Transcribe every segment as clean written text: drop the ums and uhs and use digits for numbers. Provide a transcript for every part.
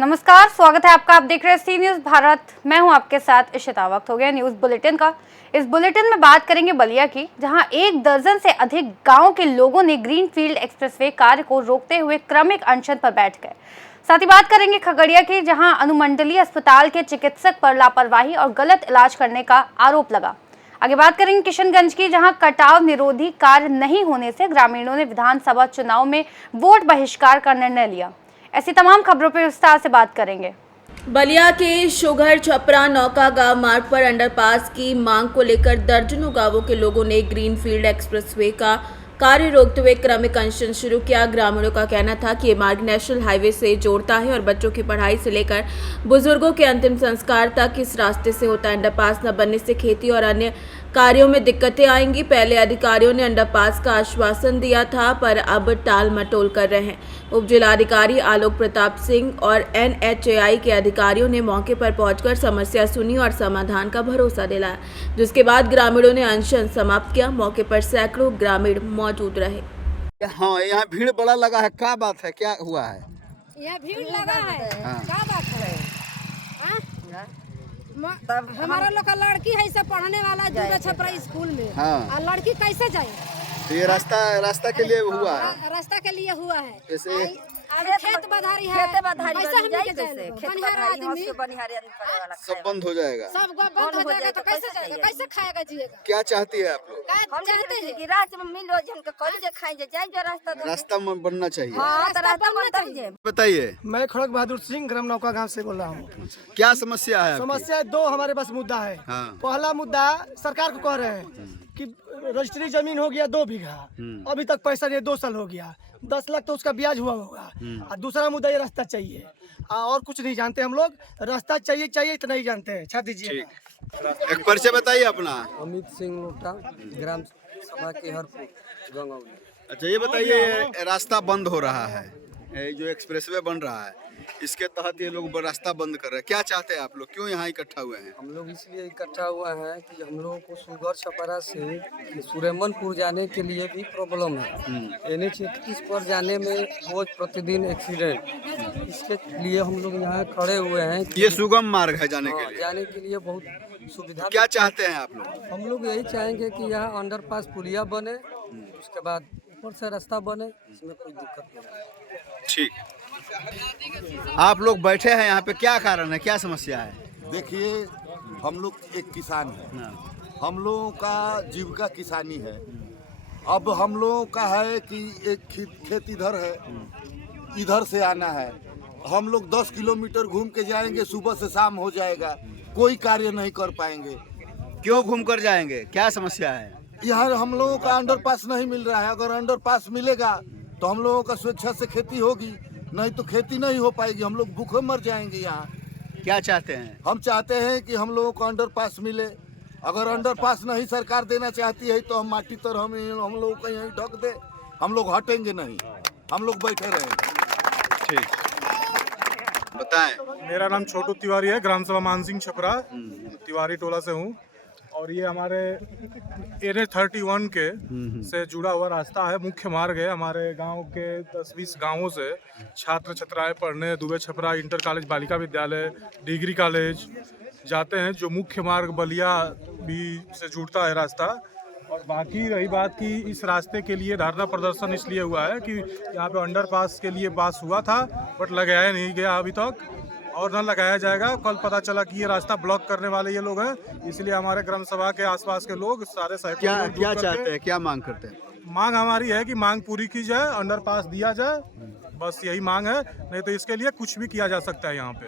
नमस्कार, स्वागत है आपका। आप देख रहे हैं सी न्यूज भारत। मैं हूं आपके साथ इशिता। वक्त हो गया न्यूज बुलेटिन का। इस बुलेटिन में बात करेंगे बलिया की, जहां 1 दर्जन से अधिक गांव के लोगों ने ग्रीनफील्ड एक्सप्रेसवे कार्य को रोकते हुए क्रमिक अनशन पर बैठ गए। साथ ही बात करेंगे खगड़िया की, जहां अनुमंडलीय अस्पताल के चिकित्सक पर लापरवाही और गलत इलाज करने का आरोप लगा। आगे बात करेंगे किशनगंज की, जहां कटाव निरोधी कार्य नहीं होने से ग्रामीणों ने विधानसभा चुनाव में वोट बहिष्कार का निर्णय लिया। ऐसी तमाम खबरों पर विस्तार से बात करेंगे। बलिया के शुगर छपरा नौका गांव मार्ग पर अंडरपास की मांग को लेकर दर्जनों गांवों के लोगों ने ग्रीनफील्ड एक्सप्रेसवे का कार्य रोकते हुए क्रमिक अनशन शुरू किया। ग्रामीणों का कहना था कि ये मार्ग नेशनल हाईवे से जोड़ता है और बच्चों की पढ़ाई से लेकर बुजुर्गों के अंतिम संस्कार तक इस रास्ते से होता है। अंडरपास न बनने से खेती और अन्य कार्यों में दिक्कतें आएंगी। पहले अधिकारियों ने अंडरपास का आश्वासन दिया था, पर अब टाल मटोल कर रहे हैं। उप जिलाधिकारी आलोक प्रताप सिंह और NHAI के अधिकारियों ने मौके पर पहुंचकर समस्या सुनी और समाधान का भरोसा दिलाया, जिसके बाद ग्रामीणों ने अनशन समाप्त किया। मौके पर सैकड़ों ग्रामीण मौजूद रहे। हाँ, यहाँ भीड़ बड़ा लगा है, क्या बात है, क्या हुआ है? यहाँ भीड़ लगा है, क्या बात है? हमारा लोग का लड़की है सब पढ़ने वाला दूध छपरा स्कूल में। हाँ। और लड़की कैसे जाए? तो ये रास्ता के लिए हुआ है। रास्ता के लिए हुआ है। ऐसे खेत बधारी है, कैसे हम लेके जाएंगे? बनिहार आदमी सब बंद हो जाएगा। सब बंद हो जाएगा तो कैसे जाएगा, कैसे खाएगा, जिएगा? क्या चाहती है आप लोग? क्या चाहते हैं कि रास्ता बनना चाहिए। रास्ता बनना चाहिए। बताइए। मैं खड़क बहादुर सिंह ग्राम नौका गांव से बोल रहा हूँ। क्या समस्या है? समस्या 2 हमारे पास मुद्दा है। हाँ। पहला मुद्दा सरकार को कह रहे हैं कि रजिस्ट्री जमीन हो गया 2 बीघा, अभी तक पैसा नहीं, 2 साल हो गया, 10 लाख तो उसका ब्याज हुआ होगा। और दूसरा मुद्दा ये रास्ता चाहिए, और कुछ नहीं जानते हम लोग। रास्ता चाहिए इतना ही जानते हैं। छा दीजिए। एक परिचय बताइए अपना। अमित सिंह लोटा, ग्राम सभा के हरपुर गंगौली। अच्छा, ये बताइए, रास्ता बंद हो रहा है, ये जो एक्सप्रेसवे बन रहा है, इसके तहत ये लोग रास्ता बंद कर रहे हैं। क्या चाहते हैं आप लोग? क्यों यहाँ इकट्ठा हुए हैं? हम लोग इसलिए इकट्ठा हुआ है कि हम लोगों को शुगर छपरा से सुरेमनपुर जाने के लिए भी प्रॉब्लम है। NH 31 पर जाने में रोज प्रतिदिन एक्सीडेंट, इसके लिए हम लोग यहाँ खड़े हुए हैं। ये सुगम मार्ग है जाने के लिए। जाने के लिए बहुत सुविधा। क्या चाहते हैं आप लोग? हम लोग यही चाहेंगे कि यहाँ अंडरपास पुलिया बने, उसके बाद ऊपर से रास्ता बने, इसमें कोई दिक्कत नहीं। ठीक। आप लोग बैठे हैं यहाँ पे, क्या कारण है, क्या समस्या है? देखिए, हम लोग एक किसान हैं, हम लोगों का जीविका किसानी है। अब हम लोगों का है कि एक खेत इधर है, इधर से आना है। हम लोग 10 किलोमीटर घूम के जाएंगे, सुबह से शाम हो जाएगा, कोई कार्य नहीं कर पाएंगे। क्यों घूम कर जाएंगे, क्या समस्या है? यहाँ हम लोगों का अंडरपास नहीं मिल रहा है। अगर अंडरपास मिलेगा तो हम लोगों का स्वेच्छा से खेती होगी, नहीं तो खेती नहीं हो पाएगी। हम लोग भूखे मर जाएंगे यहाँ। क्या चाहते हैं? हम चाहते हैं कि हम लोगों को अंडरपास मिले। अगर अंडरपास नहीं सरकार देना चाहती है तो हम माटी तर हम लोगों को यहीं ढक दे, हम लोग हटेंगे नहीं, हम लोग बैठे रहेंगे। ठीक, बताएं। मेरा नाम छोटू तिवारी है, ग्राम सभा मानसिंह छपरा तिवारी टोला से हूँ। और ये हमारे NH 31 के से जुड़ा हुआ रास्ता है, मुख्य मार्ग है। हमारे गांव के 10-20 गांवों से छात्र छात्राएं पढ़ने Dubey Chhapra inter college, Balika Vidyalaya, degree college जाते हैं, जो मुख्य मार्ग बलिया भी से जुड़ता है रास्ता। और बाकी रही बात कि इस रास्ते के लिए धरना प्रदर्शन इसलिए हुआ है कि यहाँ पे अंडरपास के लिए पास हुआ था, बट लगाया नहीं गया अभी तक, और न लगाया जाएगा। कल पता चला कि ये रास्ता ब्लॉक करने वाले ये लोग हैं, इसलिए हमारे ग्राम सभा के आसपास के लोग सारे क्या चाहते हैं, क्या मांग करते हैं? मांग हमारी है कि मांग पूरी की जाए, अंडरपास दिया जाए, बस यही मांग है। नहीं तो इसके लिए कुछ भी किया जा सकता है। यहाँ पे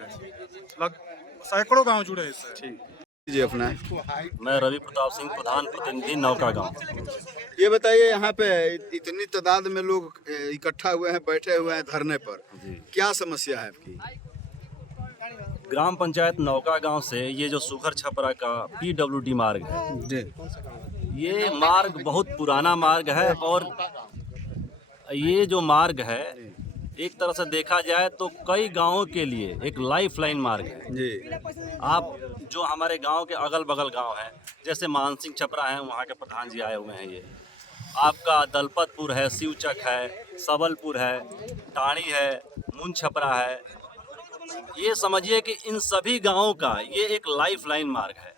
सैकड़ों गांव जुड़े इससे। जी, अपना। मैं रवि प्रताप सिंह, प्रधान प्रतिनिधि नौका गांव। ये बताइए, यहाँ पे इतनी तादाद में लोग इकट्ठा हुए हैं, बैठे हुए हैं धरने पर, क्या समस्या है आपकी? ग्राम पंचायत नौका गांव से ये जो सुगर छपरा का PWD मार्ग है जी, ये मार्ग बहुत पुराना मार्ग है। और ये जो मार्ग है एक तरह से देखा जाए तो कई गांवों के लिए एक लाइफ लाइन मार्ग है जी। आप जो हमारे गांव के अगल बगल गांव हैं, जैसे मानसिंह छपरा है, वहाँ के प्रधान जी आए हुए हैं। ये आपका दलपतपुर है, शिवचक है, सबलपुर है, टाणी है, मुन छपरा है। ये समझिए कि इन सभी गांवों का ये एक लाइफ लाइन मार्ग है।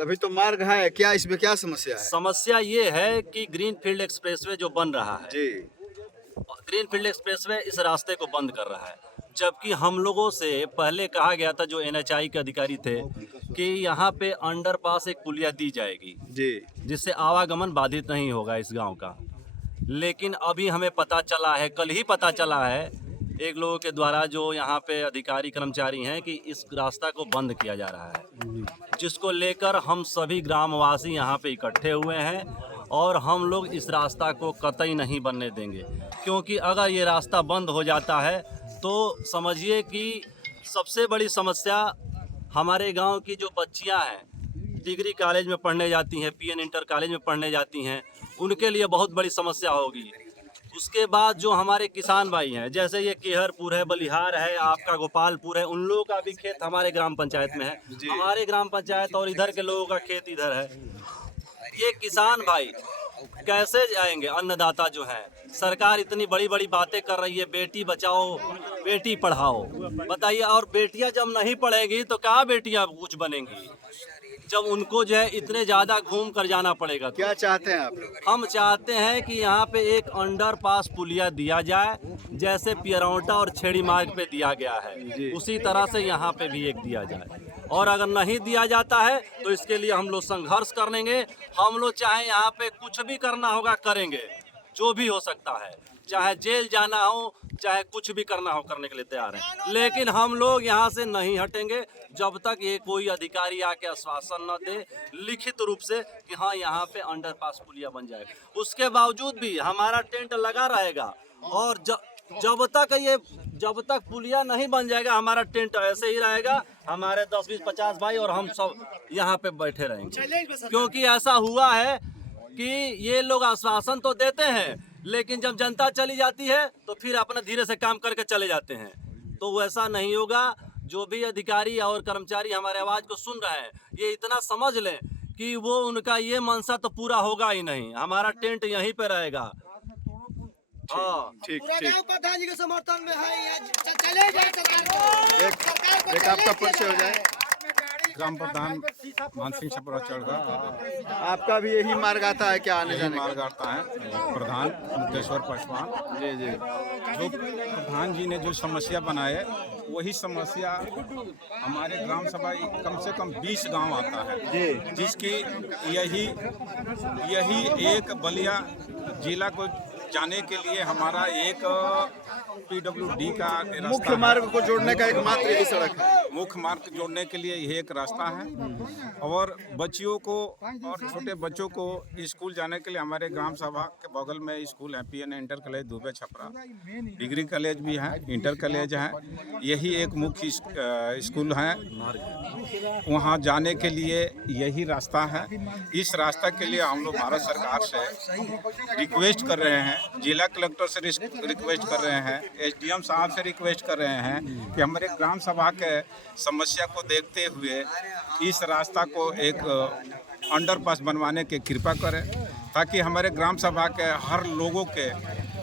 अभी तो मार्ग है, क्या इसमें क्या समस्या है? समस्या ये है कि ग्रीनफील्ड एक्सप्रेसवे जो बन रहा है, जी। ग्रीनफील्ड एक्सप्रेसवे इस रास्ते को बंद कर रहा है, जबकि हम लोगों से पहले कहा गया था, जो NHAI के अधिकारी थे, कि यहाँ पे अंडरपास एक पुलिया दी जाएगी जी। जिससे आवागमन बाधित नहीं होगा इस गांव का। लेकिन अभी हमें पता चला है, कल ही पता चला है एक लोगों के द्वारा, जो यहाँ पे अधिकारी कर्मचारी हैं, कि इस रास्ता को बंद किया जा रहा है, जिसको लेकर हम सभी ग्रामवासी यहाँ पे इकट्ठे हुए हैं और हम लोग इस रास्ता को कतई नहीं बनने देंगे। क्योंकि अगर ये रास्ता बंद हो जाता है तो समझिए कि सबसे बड़ी समस्या हमारे गांव की जो बच्चियां हैं, डिग्री कॉलेज में पढ़ने जाती हैं, PN इंटर कॉलेज में पढ़ने जाती हैं, उनके लिए बहुत बड़ी समस्या होगी। उसके बाद जो हमारे किसान भाई हैं, जैसे ये केहरपुर है, बलिहार है, आपका गोपालपुर है, उन लोगों का भी खेत हमारे ग्राम पंचायत में है। हमारे ग्राम पंचायत और इधर के लोगों का खेत इधर है। ये किसान भाई कैसे जाएंगे? अन्नदाता जो है, सरकार इतनी बड़ी बड़ी बातें कर रही है, बेटी बचाओ, बेटी पढ़ाओ, बताइए। और बेटियां जब नहीं पढ़ेंगी तो क्या बेटियां कुछ बनेंगी, जब उनको जो है इतने ज़्यादा घूम कर जाना पड़ेगा। तो क्या चाहते हैं आप लोग? हम चाहते हैं कि यहाँ पे एक अंडरपास पुलिया दिया जाए, जैसे पियरौंटा और छेड़ी मार्ग पे दिया गया है, उसी तरह से यहाँ पे भी एक दिया जाए। और अगर नहीं दिया जाता है तो इसके लिए हम लोग संघर्ष करेंगे। हम लोग चाहे यहाँ पे कुछ भी करना होगा करेंगे, जो भी हो सकता है, चाहे जेल जाना हो, चाहे कुछ भी करना हो, करने के लिए तैयार हैं। लेकिन हम लोग यहाँ से नहीं हटेंगे जब तक ये कोई अधिकारी आके आश्वासन न दे लिखित रूप से कि हाँ यहाँ पे अंडरपास पुलिया बन जाएगा। उसके बावजूद भी हमारा टेंट लगा रहेगा और जब तक पुलिया नहीं बन जाएगा, हमारा टेंट ऐसे ही रहेगा। हमारे 10, 20, 50 भाई और हम सब यहाँ पे बैठे रहेंगे। क्योंकि ऐसा हुआ है कि ये लोग आश्वासन तो देते हैं, लेकिन जब जनता चली जाती है तो फिर अपना धीरे से काम करके चले जाते हैं। तो वैसा नहीं होगा। जो भी अधिकारी और कर्मचारी हमारे आवाज़ को सुन रहे हैं, ये इतना समझ लें कि वो उनका ये मनसा तो पूरा होगा ही नहीं। हमारा टेंट यहीं पे रहेगा। हाँ, ठीक पूरा ठीक। गांव प्रधान जी के समर्थन में है। चलेगा सरकार एक आपका परिचय हो जाए। ग्राम प्रधान मानसिंह छपरा चढ़ा। आपका भी यही मार्ग आता है क्या आने यही जाने का? मार्ग आता है। प्रधान मुक्तेश्वर पासवान जी जी। जो प्रधान जी ने जो समस्या बनाए, वही समस्या हमारे ग्राम सभा कम से कम 20 गांव आता है जी। जिसकी यही एक बलिया जिला को जाने के लिए हमारा एक PWD का रास्ता मुख्य है। मार्ग को जोड़ने का एकमात्र यही सड़क है। मुख्य मार्ग जोड़ने के लिए यह एक रास्ता है। और बच्चियों को और छोटे बच्चों को स्कूल जाने के लिए हमारे ग्राम सभा के बगल में स्कूल है, PN inter college Dubey Chhapra, degree college भी है, इंटर कॉलेज है। यही एक मुख्य स्कूल है। वहाँ जाने के लिए यही रास्ता है। इस रास्ता के लिए हम लोग भारत सरकार से रिक्वेस्ट कर रहे हैं, जिला कलेक्टर से रिक्वेस्ट कर रहे हैं, SDM साहब से रिक्वेस्ट कर रहे हैं कि हमारे ग्राम सभा के समस्या को देखते हुए इस रास्ता को एक अंडरपास बनवाने की कृपा करें, ताकि हमारे ग्राम सभा के हर लोगों के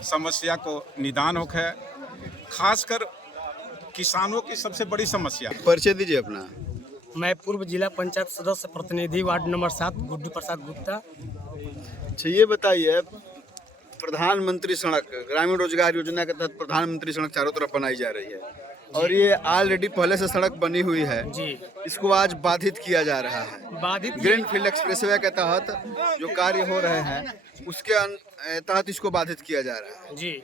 समस्या को निदान हो। खासकर किसानों की सबसे बड़ी समस्या। परिचय दीजिए अपना। मैं पूर्व जिला पंचायत सदस्य प्रतिनिधि वार्ड नंबर 7 गुड्डू प्रसाद गुप्ता। अच्छा ये बताइए, प्रधानमंत्री सड़क ग्रामीण रोजगार योजना के तहत प्रधानमंत्री सड़क चारों तरफ बनाई जा रही है और ये ऑलरेडी पहले से सड़क बनी हुई है जी। इसको आज बाधित किया जा रहा है। बाधित ग्रीनफील्ड एक्सप्रेसवे के तहत जो कार्य हो रहे हैं उसके तहत इसको बाधित किया जा रहा है। जी,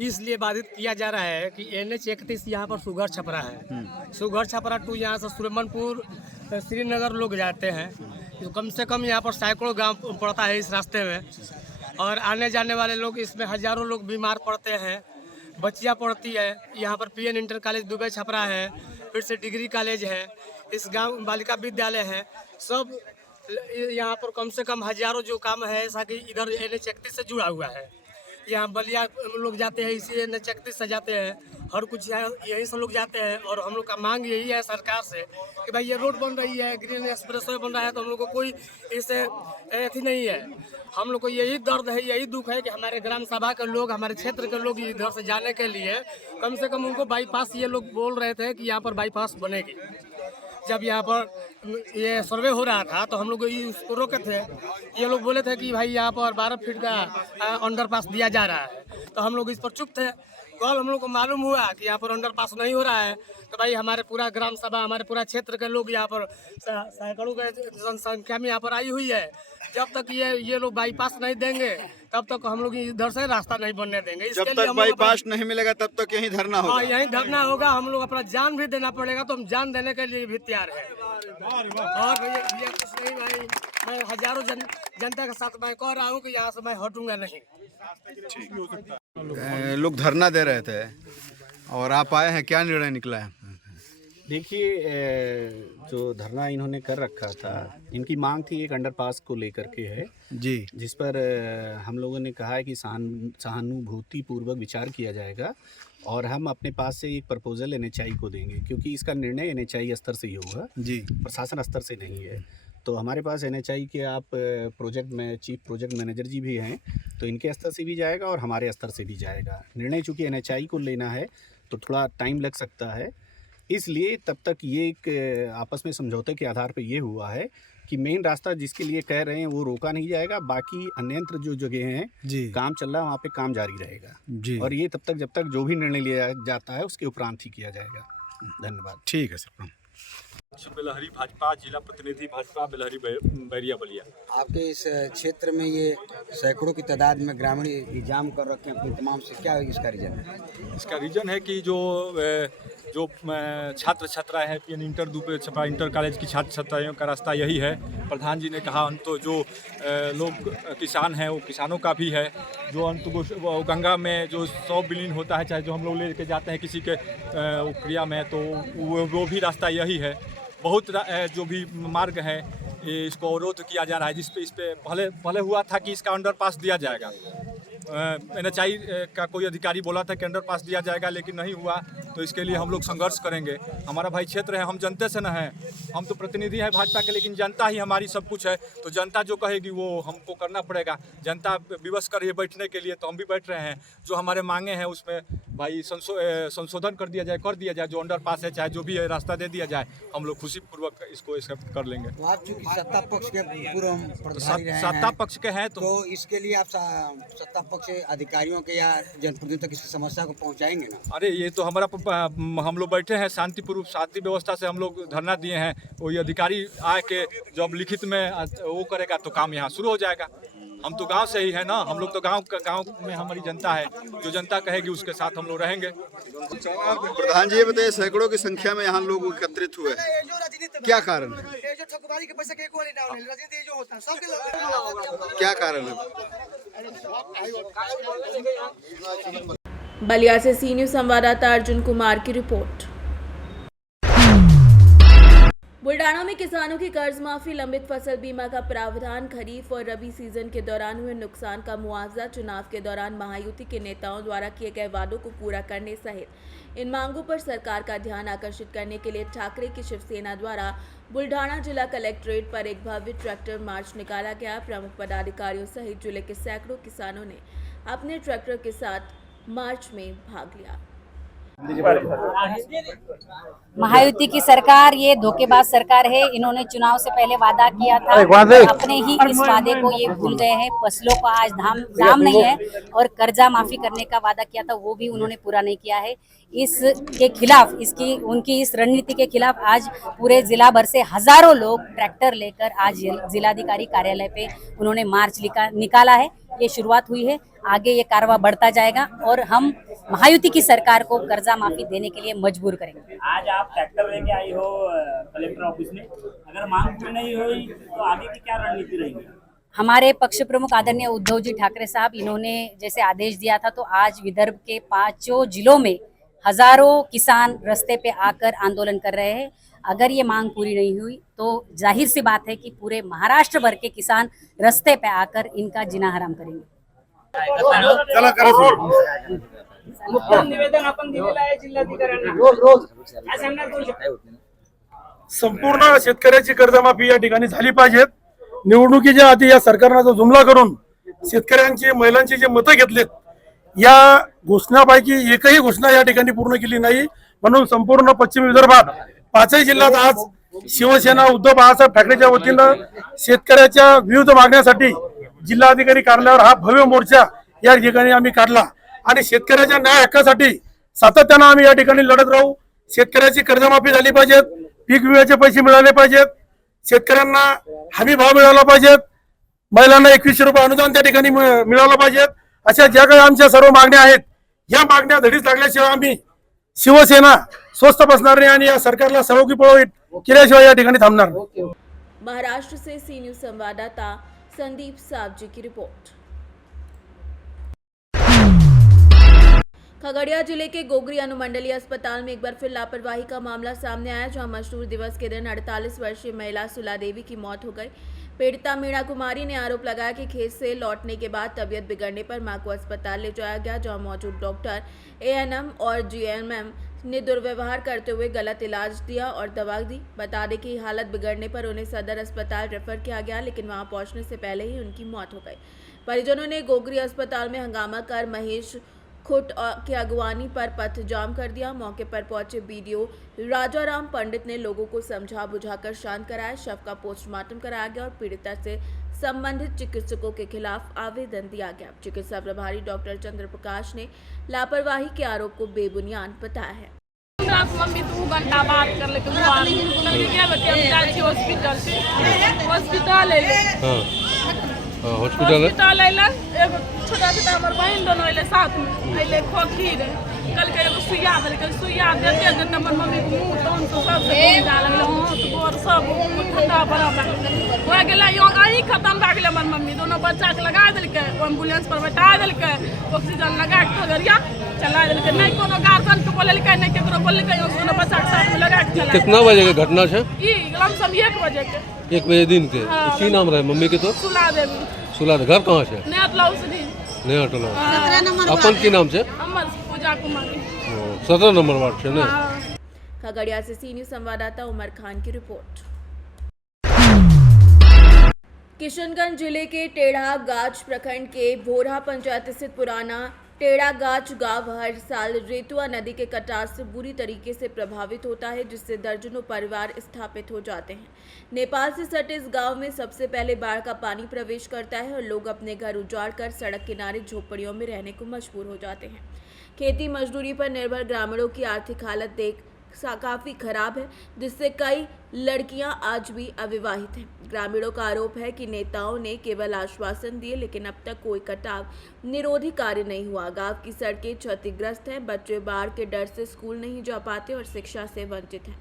इसलिए बाधित किया जा रहा है कि NH-31 यहाँ पर सुगर छपरा है। सुगर छपरा टू यहाँ से सुरेमनपुर श्रीनगर लोग जाते हैं। तो कम से कम यहाँ पर सैकड़ों गांव पड़ता है इस रास्ते में, और आने जाने वाले लोग इसमें हजारों लोग बीमार पड़ते हैं। बच्चियाँ पढ़ती है यहाँ पर, PN inter college Dubey Chhapra है, फिर से डिग्री कॉलेज है, इस गांव बालिका विद्यालय है, सब यहाँ पर कम से कम हजारों जो काम है, ऐसा कि इधर NH-31 से जुड़ा हुआ है। यहाँ बलिया लोग जाते हैं, इसी NH 31 से जाते हैं, हर कुछ यही से लोग जाते हैं। और हम लोग का मांग यही है सरकार से कि भाई ये रोड बन रही है, ग्रीन एक्सप्रेस वे बन रहा है, तो हम लोग को कोई इससे अथी नहीं है। हम लोग को यही दर्द है, यही दुख है कि हमारे ग्राम सभा के लोग, हमारे क्षेत्र के लोग इधर से जाने के लिए कम से कम उनको बाईपास, ये लोग बोल रहे थे कि यहाँ पर बाईपास बनेगी। जब यहाँ पर ये सर्वे हो रहा था तो हम लोग उसको रोके थे। ये लोग बोले थे कि भाई यहाँ पर 12 फीट का अंडरपास दिया जा रहा है, तो हम लोग इस पर चुप थे। कल हम लोग को मालूम हुआ कि यहाँ पर अंडरपास नहीं हो रहा है, तो भाई हमारे पूरा ग्राम सभा, हमारे पूरा क्षेत्र के लोग यहाँ पर सैकड़ों के जनसंख्या में यहाँ पर आई हुई है। जब तक ये लोग बाईपास नहीं देंगे तब तक हम लोग इधर से रास्ता नहीं बनने देंगे। जब तक बाईपास नहीं मिलेगा तब तक यही धरना होगा। यही धरना होगा। हम लोग अपना जान भी देना पड़ेगा, तो हम जान देने के लिए भी तैयार है। और ये कुछ नहीं भाई, मैं हजारों जनता के साथ मैं कह रहा हूँ कि यहाँ से मैं हटूंगा नहीं। लोग धरना दे रहे थे और आप आए हैं, क्या निर्णय निकला है? देखिए, जो धरना इन्होंने कर रखा था, इनकी मांग थी एक अंडरपास को लेकर के है जी, जिस पर हम लोगों ने कहा है कि सहानुभूति पूर्वक विचार किया जाएगा और हम अपने पास से एक प्रपोजल NHI को देंगे, क्योंकि इसका निर्णय NHI स्तर से ही होगा जी, प्रशासन स्तर से नहीं है। तो हमारे पास NHI के आप प्रोजेक्ट में चीफ प्रोजेक्ट मैनेजर जी भी हैं, तो इनके स्तर से भी जाएगा और हमारे स्तर से भी जाएगा। निर्णय चूँकि NHI को लेना है तो थोड़ा टाइम लग सकता है, इसलिए तब तक ये एक आपस में समझौते के आधार पर ये हुआ है कि मेन रास्ता जिसके लिए कह रहे हैं वो रोका नहीं जाएगा, बाकी अन्यंत्र जो जगह हैं जी काम चल रहा है वहाँ पे काम जारी रहेगा जी, और ये तब तक जब तक जो भी निर्णय लिया जाता है उसके उपरांत ही किया जाएगा। धन्यवाद। ठीक है सर। बेलहरी भाजपा, जिला प्रतिनिधि भाजपा बेलहरी बैरिया बलिया। आपके इस क्षेत्र में ये सैकड़ों की तादाद में ग्रामीण एग्जाम कर रखे हैं अपने तमाम से, क्या इसका रीज़न है? इसका रीज़न है कि जो छात्र छात्राएं हैं PN inter Dubey Chhapra inter college की छात्र छात्राओं का रास्ता यही है। प्रधान जी ने कहा अंत तो जो लोग किसान हैं वो किसानों का भी है, जो अंत वो गंगा में जो 100 विलीन होता है, चाहे जो हम लोग लेके जाते हैं किसी के क्रिया में, तो वो भी रास्ता यही है। बहुत जो भी मार्ग है इसको अवरोध किया जा रहा है, जिस पे इस पे पहले हुआ था कि इसका अंडरपास दिया जाएगा। NHI का कोई अधिकारी बोला था कि अंडरपास दिया जाएगा, लेकिन नहीं हुआ, तो इसके लिए हम लोग संघर्ष करेंगे। हमारा भाई क्षेत्र है, हम जनता से न हैं, हम तो प्रतिनिधि हैं भाजपा के, लेकिन जनता ही हमारी सब कुछ है। तो जनता जो कहेगी वो हमको करना पड़ेगा। जनता विवश कर रही है बैठने के लिए, तो हम भी बैठ रहे हैं। जो हमारे मांगे हैं उसमें भाई संशोधन कर दिया जाए, जो अंडरपास है चाहे जो भी है रास्ता दे दिया जाए, हम लोग खुशीपूर्वक इसको एक्सेप्ट कर लेंगे। तो आप चूँकि सत्ता पक्ष के पूर्व सत्ता पक्ष के हैं तो इसके लिए आप सत्ता पक्ष अधिकारियों के या जनप्रतिनिधियों तक इस समस्या को पहुंचाएंगे ना? अरे ये तो हम लोग बैठे हैं शांतिपूर्वक, शांति व्यवस्था से हम लोग धरना दिए हैं। वो ये अधिकारी आके जब लिखित में वो करेगा तो काम यहाँ शुरू हो जाएगा। हम तो गांव से ही है ना, हम लोग तो गांव में हमारी जनता है, जो जनता कहेगी उसके साथ हम लोग रहेंगे। प्रधान जी ये बताइए, सैकड़ों की संख्या में यहाँ लोग एकत्रित हुए, क्या कारण है? क्या कारण है? बलिया से सी न्यूज़ संवाददाता अर्जुन कुमार की रिपोर्ट। बुल्डाना में किसानों की कर्ज माफी, लंबित फसल बीमा का प्रावधान, खरीफ और रबी सीजन के दौरान हुए नुकसान का मुआवजा, चुनाव के दौरान महायुति के नेताओं द्वारा किए गए वादों को पूरा करने सहित इन मांगों पर सरकार का ध्यान आकर्षित करने के लिए ठाकरे की शिवसेना द्वारा बुल्डाना जिला कलेक्ट्रेट पर एक भव्य ट्रैक्टर मार्च निकाला गया। प्रमुख पदाधिकारियों सहित जिले के सैकड़ों किसानों ने अपने ट्रैक्टर के साथ मार्च में भाग लिया। महायुति की सरकार ये धोखेबाज सरकार है। इन्होंने चुनाव से पहले वादा किया था, अपने ही इस वादे को ये भूल गए हैं। फसलों का आज दाम नहीं है और कर्जा माफी करने का वादा किया था वो भी उन्होंने पूरा नहीं किया है। इसके खिलाफ, उनकी इस रणनीति के खिलाफ आज पूरे जिला भर से हजारों लोग ट्रैक्टर लेकर आज जिलाधिकारी कार्यालय पे उन्होंने मार्च निकाला है। ये शुरुआत हुई है, आगे ये कारवा बढ़ता जाएगा और हम महायुति की सरकार को कर्जा माफी देने के लिए मजबूर करेंगे। आज आप ट्रैक्टर लेके आई हो कलेक्टर ऑफिस में, अगर मांग पूरी नहीं हुई तो आगे की क्या रणनीति रहेगी? हमारे पक्ष प्रमुख आदरणीय उद्धव जी ठाकरे साहब, इन्होंने जैसे आदेश दिया था, तो आज विदर्भ के 5 जिलों में हजारों किसान रास्ते पे आकर आंदोलन कर रहे हैं। अगर ये मांग पूरी नहीं हुई तो जाहिर सी बात है कि पूरे महाराष्ट्र भर के किसान रास्ते पे आकर इनका जीना हराम करेंगे। चला निवेदन आपण दिलेलं आहे जिल्हाधिकाऱ्यांना असं म्हणणार करू शकतो. संपूर्ण शेतकऱ्याची कर्जमाफी या ठिकाणी झाली पाहिजेत. निवडणुकीच्या आधी या सरकारनं जो जुमला करून शेतकऱ्यांची महिलांची जे मतं घेतलेत, या घोषणापैकी एकही घोषणा या ठिकाणी पूर्ण केली नाही. म्हणून संपूर्ण पश्चिम विदर्भात 5ही जिल्ह्यात आज शिवसेना उद्धव बाळासाहेब ठाकरेच्या वतीनं शेतकऱ्याच्या विविध मागण्यासाठी जिल्हाधिकारी कार्यालयावर हा भव्य मोर्चा या ठिकाणी आम्ही काढला आणि शेतकऱ्याच्या न्याय हक्कासाठी सातत्यानं आम्ही या ठिकाणी लढत राहू. शेतकऱ्याची कर्जमाफी झाली पाहिजेत, पीक विम्याचे पैसे मिळाले पाहिजेत, शेतकऱ्यांना हमी भाव मिळाला पाहिजेत, महिलांना 2100 रुपये अनुदान त्या ठिकाणी मिळालं पाहिजेत. अशा ज्या काही आमच्या सर्व मागण्या आहेत, या मागण्या धडीच लागल्याशिवाय आम्ही शिवसेना स्वस्थ बसणार नाही आणि या सरकारला सळोकी पळो केल्याशिवाय या ठिकाणी थांबणार. महाराष्ट्र से सी न्यूज संवाददाता संदीप सावजी की रिपोर्ट। खगड़िया जिले के गोगरी अनुमंडलीय अस्पताल में एक बार फिर लापरवाही का मामला सामने आया, जहां मजदूर दिवस के दिन 48 वर्षीय महिला सुला देवी की मौत हो गई। पीड़िता मीणा कुमारी ने आरोप लगाया कि खेत से लौटने के बाद तबीयत बिगड़ने पर मां को अस्पताल ले जाया गया, जहां मौजूद डॉक्टर, एएनएम और जीएनएम ने दुर्व्यवहार करते हुए गलत इलाज दिया और दवा दी। बता दें कि हालत बिगड़ने पर उन्हें सदर अस्पताल रेफर किया गया, लेकिन वहां पहुंचने से पहले ही उनकी मौत हो गई। परिजनों ने गोगरी अस्पताल में हंगामा कर महेश खुट की अगवानी पर पथ जाम कर दिया। मौके पर पहुंचे बीडीओ राजाराम पंडित ने लोगों को समझा बुझाकर शांत कराया। शव का पोस्टमार्टम कराया गया और पीड़िता से संबंधित चिकित्सकों के खिलाफ आवेदन दिया गया। चिकित्सा प्रभारी डॉक्टर चंद्र प्रकाश ने लापरवाही के आरोप को बेबुनियाद बताया है। मम्मी 2 घंटा बात कर ले हॉस्पिटल अइला, एगो छोटा छोटा हमर बहन दोनों अइले साथ में, अइले खोखीर कल के एगो सुइया देल के सुइया देते देते हमर मम्मी के मुंह तोन से सब से खून जा लगल, हाथ गोर सब ठंडा बरफ हो गेलै। यो आई खत्म भए गेलै हमर मम्मी, दोनों बच्चा के लगा देल के एम्बुलेंस पर बैठा देल के ऑक्सीजन लगा के खगड़िया चला देल के, नहीं कोनो गार्जियन के बोलल के, नहीं केकरो बोलल के, दोनों बच्चा के साथ में लगा के चला। कितना बजे के घटना है? ई लमसम 1 बजे के, 1 बजे दिन के। की नाम रहे मम्मी के? तो सुला देवी। सुला दे। घर कहाँ से? नया लौसनी। नया टोला। अपन की नाम से? अमर पूजा कुमारी। 17 नंबर वार्ड से। खगड़िया से सी न्यूज संवाददाता उमर खान की रिपोर्ट। किशनगंज जिले के टेढ़ा गाछ प्रखंड के भोरा पंचायत स्थित पुराना टेढ़ा गाछ गांव हर साल रेतुआ नदी के कटाव से बुरी तरीके से प्रभावित होता है, जिससे दर्जनों परिवार स्थापित हो जाते हैं। नेपाल से सटे इस गांव में सबसे पहले बाढ़ का पानी प्रवेश करता है और लोग अपने घर उजाड़ कर सड़क किनारे झोपड़ियों में रहने को मजबूर हो जाते हैं। खेती मजदूरी पर निर्भर ग्रामीणों की आर्थिक हालत देख काफ़ी खराब है, जिससे कई लड़कियां आज भी अविवाहित हैं। ग्रामीणों का आरोप है कि नेताओं ने केवल आश्वासन दिए, लेकिन अब तक कोई कटाव निरोधी कार्य नहीं हुआ। गांव की सड़कें क्षतिग्रस्त हैं, बच्चे बाढ़ के डर से स्कूल नहीं जा पाते और शिक्षा से वंचित हैं।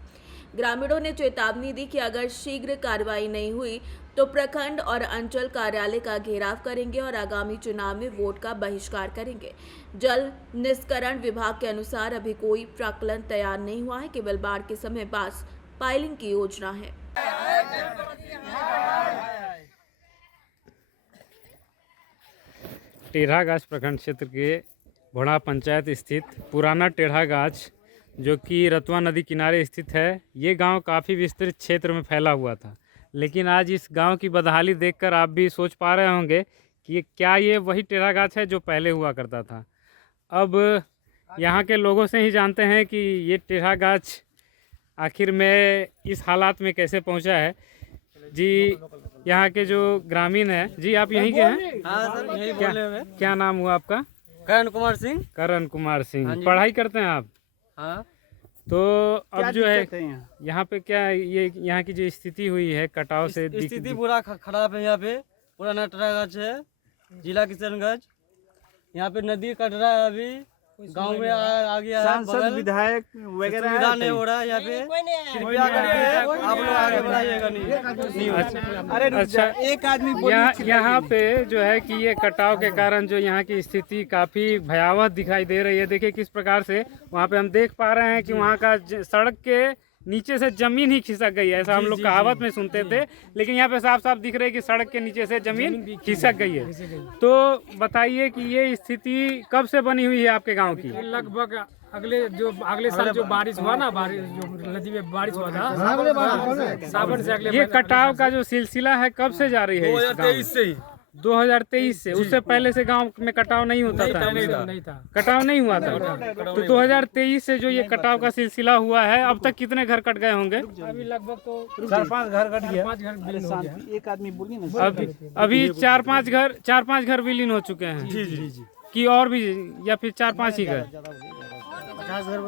ग्रामीणों ने चेतावनी दी कि अगर शीघ्र कार्रवाई नहीं हुई तो प्रखंड और अंचल कार्यालय का घेराव करेंगे और आगामी चुनाव में वोट का बहिष्कार करेंगे। जल निस्करण विभाग के अनुसार अभी कोई प्राक्कलन तैयार नहीं हुआ है, केवल बाढ़ के समय पास पाइलिंग की योजना है। टेढ़ा गाछ प्रखंड क्षेत्र के भोड़ा पंचायत स्थित पुराना टेढ़ा गाछ, जो कि रतुआ नदी किनारे स्थित है, ये गांव काफ़ी विस्तृत क्षेत्र में फैला हुआ था। लेकिन आज इस गांव की बदहाली देखकर आप भी सोच पा रहे होंगे कि क्या ये वही टेढ़ा गाछ है जो पहले हुआ करता था। अब यहाँ के लोगों से ही जानते हैं कि ये टेढ़ा गाछ आखिर में इस हालात में कैसे पहुँचा है। जी, यहाँ के जो ग्रामीण हैं, जी आप यहीं के हैं? हाँ सर, यही बोले हुए। क्या नाम हुआ आपका? करण कुमार सिंह। करण कुमार सिंह। हाँ, पढ़ाई करते हैं आप? हाँ। तो अब जो है यहाँ पे क्या ये यहाँ की जो स्थिति हुई है कटाव से, स्थिति पूरा खराब है। यहाँ पे पुराना टेढ़ा गाछ है, जिला किशनगंज। यहाँ पे नदी कट रहा है, अभी गांव में आ गया है। सांसद विधायक वगैरह सुविधा नहीं हो रहा है यहाँ पे। कृपया करके आप लोग आगे बढ़ाइएगा नहीं। अच्छा, एक आदमी यहाँ पे जो है कि ये कटाव के कारण जो यहाँ की स्थिति काफ़ी भयावह दिखाई दे रही है। देखिए किस प्रकार से वहाँ पे हम देख पा रहे हैं कि वहाँ का सड़क के नीचे से जमीन ही खिसक गई है, ऐसा हम लोग कहावत में सुनते थे, लेकिन यहाँ पे साफ साफ दिख रहा है कि सड़क के नीचे से जमीन खिसक गई है। तो बताइए कि ये स्थिति कब से बनी हुई है आपके गाँव की? लगभग अगले साल जो बारिश हुआ ना, बारिश जो नदी में बारिश हुआ था सावन से अगले ये कटाव का जो सिलसिला है कब से जारी है? 2023 से ही। 2023 से? उससे पहले से गांव में कटाव नहीं होता था? नहीं था, कटाव नहीं हुआ था। तो 2023 से जो ये कटाव का सिलसिला हुआ है, अब तक कितने घर कट गए होंगे? अभी लगभग तो 4-5 घर कट गया, 5 घर विलीन हो गया। एक आदमी बोलिए ना। अभी 4-5 घर विलीन हो चुके हैं। जी। कि और भी, या फिर 4-5 ही घर?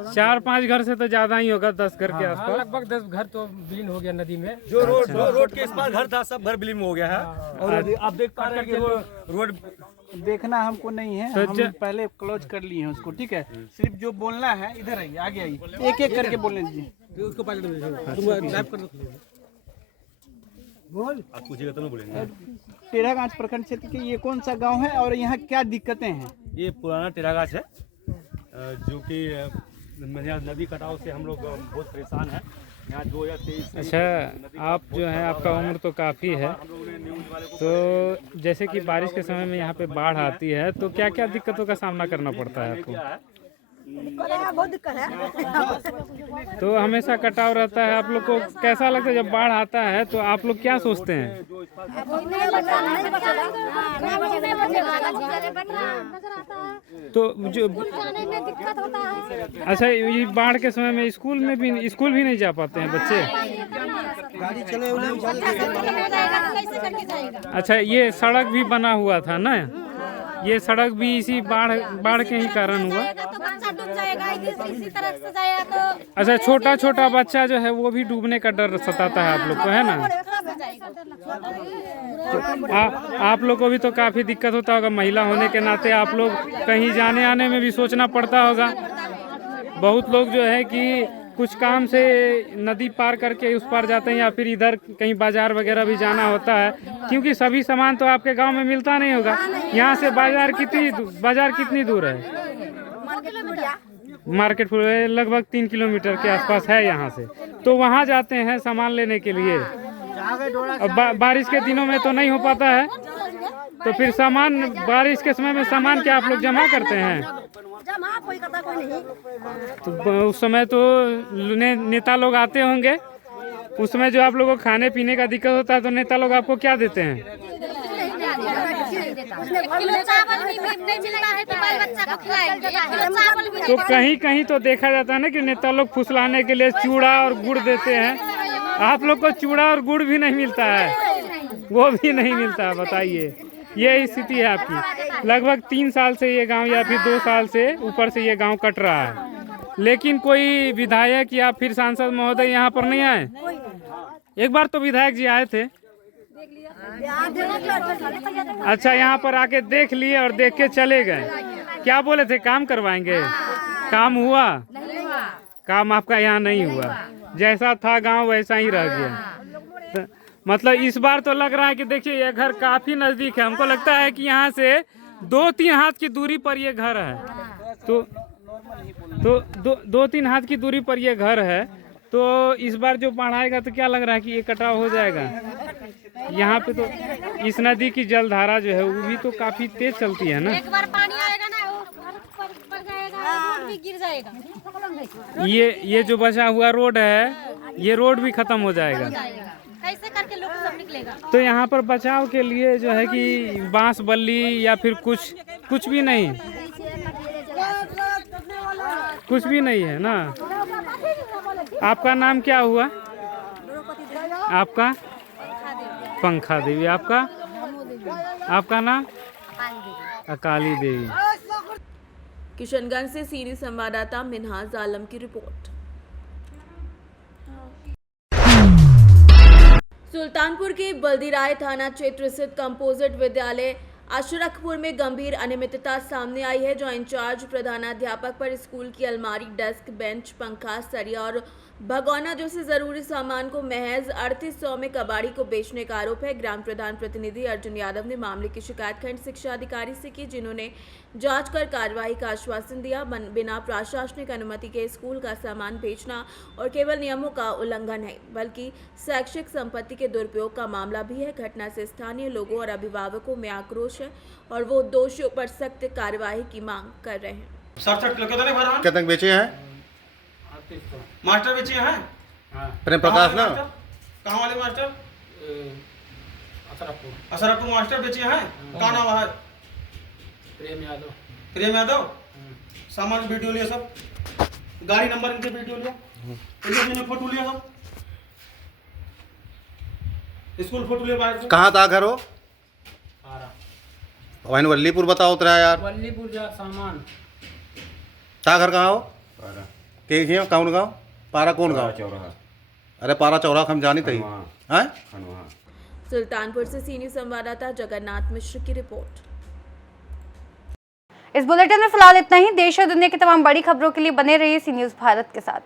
4-5 घर से तो ज्यादा ही होगा, 10 घर के आसपास। लगभग 10 घर तो विलीन हो गया नदी में। जो रोड के इस पार घर था सब घर विलीन हो गया है। और आप देख पा रहे हैं कि रोड देखना हमको नहीं है, हम पहले क्लोज कर लिए हैं उसको, ठीक है। सिर्फ जो बोलना है इधर आइए, आगे आइए, एक एक करके बोलने दीजिए। उसको बोल आप पूछिएगा तो बोलेंगे। टेढ़ागाछ प्रखंड क्षेत्र के ये कौन सा गांव है और यहाँ क्या दिक्कतें हैं? ये पुराना टेढ़ागाछ है, जो कि नदी कटाव से हम लोग बहुत परेशान हैं। यहाँ 2023। अच्छा, आप जो है, आपका उम्र तो काफ़ी है, तो जैसे कि बारिश के समय में यहाँ पे बाढ़ आती है, तो क्या क्या दिक्कतों का सामना करना पड़ता है आपको? बहुत दिक्कत है। तो हमेशा कटाव रहता है, आप लोग को कैसा लगता है जब बाढ़ आता है? तो आप लोग क्या सोचते हैं? तो जो अच्छा, ये बाढ़ के समय में स्कूल भी नहीं जा पाते हैं बच्चे? अच्छा, ये सड़क भी बना हुआ था ना, ये सड़क भी इसी बाढ़ के ही कारण हुआ। अच्छा, छोटा छोटा बच्चा जो है वो भी डूबने का डर सताता है आप लोग को, है ना? तो आप लोग को भी तो काफ़ी दिक्कत होता होगा, महिला होने के नाते आप लोग कहीं जाने आने में भी सोचना पड़ता होगा। बहुत लोग जो है कि कुछ काम से नदी पार करके उस पार जाते हैं, या फिर इधर कहीं बाजार वगैरह भी जाना होता है, क्योंकि सभी सामान तो आपके गांव में मिलता नहीं होगा। यहाँ से बाजार कितनी दूर है? मार्केट लगभग 3 किलोमीटर के आसपास है यहाँ से, तो वहाँ जाते हैं सामान लेने के लिए। अब बारिश के दिनों में तो नहीं हो पाता है, तो फिर बारिश के समय में सामान क्या आप लोग जमा करते हैं? तो उस समय तो नेता लोग आते होंगे, उस समय जो आप लोगों को खाने पीने का दिक्कत होता है, तो नेता लोग आपको क्या देते हैं? तो कहीं कहीं तो देखा जाता है ना कि नेता लोग फुसलाने के लिए चूड़ा और गुड़ देते हैं। आप लोग को चूड़ा और गुड़ भी नहीं मिलता है, वो भी नहीं मिलता। बताइए, ये स्थिति है आपकी। लगभग 3 साल से ये गांव, या फिर 2 साल से ऊपर से ये गांव कट रहा है, लेकिन कोई विधायक या फिर सांसद महोदय यहाँ पर नहीं आए। एक बार तो विधायक जी आए थे। अच्छा, यहाँ पर आके देख लिए और देख के चले गए। क्या बोले थे, काम करवाएंगे? काम हुआ? काम आपका यहाँ नहीं हुआ, जैसा था गांव वैसा ही रह गया। मतलब इस बार तो लग रहा है कि देखिए, ये घर काफी नजदीक है। हमको लगता है कि यहाँ से 2-3 हाथ की दूरी पर ये घर है। तो 2-3 हाथ की दूरी पर ये घर है। तो इस बार जो बाढ़ आएगा तो क्या लग रहा है कि ये कटाव हो जाएगा। यहाँ पे तो इस नदी की जलधारा जो है वो भी तो काफी तेज चलती है ना। एक बार पानी आएगा ना, वो पर जाएगा, रोड भी गिर जाएगा। ये जो बचा हुआ रोड है, ये रोड भी खत्म हो जाएगा। कैसे करके लोग सब निकलेगा? तो यहाँ पर बचाव के लिए जो है कि बांस बल्ली या फिर कुछ भी नहीं, कुछ भी नहीं है ना। आपका नाम क्या हुआ? आपका? पंखा देवी। आपका नाम? अकाली देवी। किशनगंज से सीनियर संवाददाता मिनहाज आलम की रिपोर्ट। सुल्तानपुर के बल्दीराय थाना क्षेत्र स्थित कंपोजिट विद्यालय अशरखपुर में गंभीर अनियमितता सामने आई है, जो इंचार्ज प्रधानाध्यापक पर स्कूल की अलमारी, डेस्क, बेंच, पंखा, सरिया और भगोना जैसे जरूरी सामान को महज 3800 में कबाड़ी को बेचने का आरोप है। ग्राम प्रधान प्रतिनिधि अर्जुन यादव ने मामले की शिकायत खंड शिक्षा अधिकारी से की, जिन्होंने जांच कर कार्रवाई का आश्वासन दिया। बिना प्रशासनिक अनुमति के स्कूल का सामान बेचना और केवल नियमों का उल्लंघन है, बल्कि शैक्षिक संपत्ति के दुरुपयोग का मामला भी है। घटना से स्थानीय लोगों और अभिभावकों में आक्रोश है और वो दोषियों पर सख्त कार्रवाई की मांग कर रहे हैं। कितने बेचे हैं? मास्टर बेचे हैं प्रेम प्रकाश ना? कहाँ वाले मास्टर? असरापुर मास्टर बेचे हैं। कहाँ नाम है? प्रेम यादव। सामान वीडियो लिया सब, गाड़ी नंबर इनके वीडियो लिया, इनके फोटो लिया सब, स्कूल फोटो लिया बाहर से। कहाँ था घर हो? वहीं वल्लीपुर बताओ उतरा यार। वल्लीपुर जा सामान था घर कहाँ हो? के कौन गाँव? पारा कौन गाँव? अरे पारा चौराहा हम जानी थी हैं। सुल्तानपुर से सीनियर संवाददाता जगन्नाथ मिश्र की रिपोर्ट। इस बुलेटिन में फिलहाल इतना ही। देश और दुनिया की तमाम बड़ी खबरों के लिए बने रहिए सी न्यूज़ भारत के साथ।